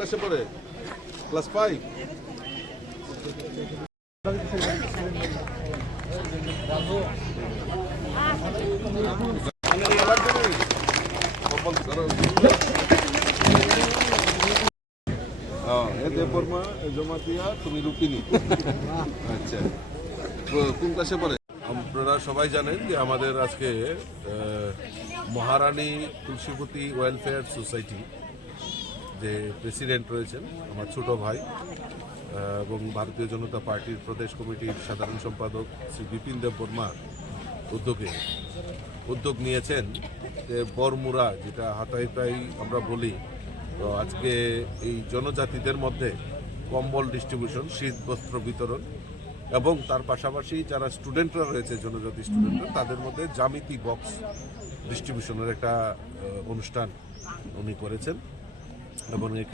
ক্লাসে পড়ে? Class five? Jamatia তুমি আচ্ছা আপনারা সবাই জানেন যে আমাদের আজকে মহারানী তুলসীপতি ওয়েলফেয়ার সোসাইটি যে প্রেসিডেন্ট রয়েছেন, আমার ছোট ভাই এবং ভারতীয় জনতা পার্টির প্রদেশ কমিটির সাধারণ সম্পাদক শ্রী বিপিন দেব বর্মার উদ্যোগে উদ্যোগ নিয়েছেন যে বরমুরা যেটা হাতাইতাই আমরা বলি, তো আজকে এই জনজাতিদের মধ্যে কম্বল ডিস্ট্রিবিউশন শীত বস্ত্র বিতরণ এবং তার পাশাপাশি যারা স্টুডেন্টরা রয়েছে, জনজাতি স্টুডেন্টরা তাদের মধ্যে জামিতি বক্স ডিস্ট্রিবিউশনের একটা অনুষ্ঠান উনি করেছেন। lebo niek-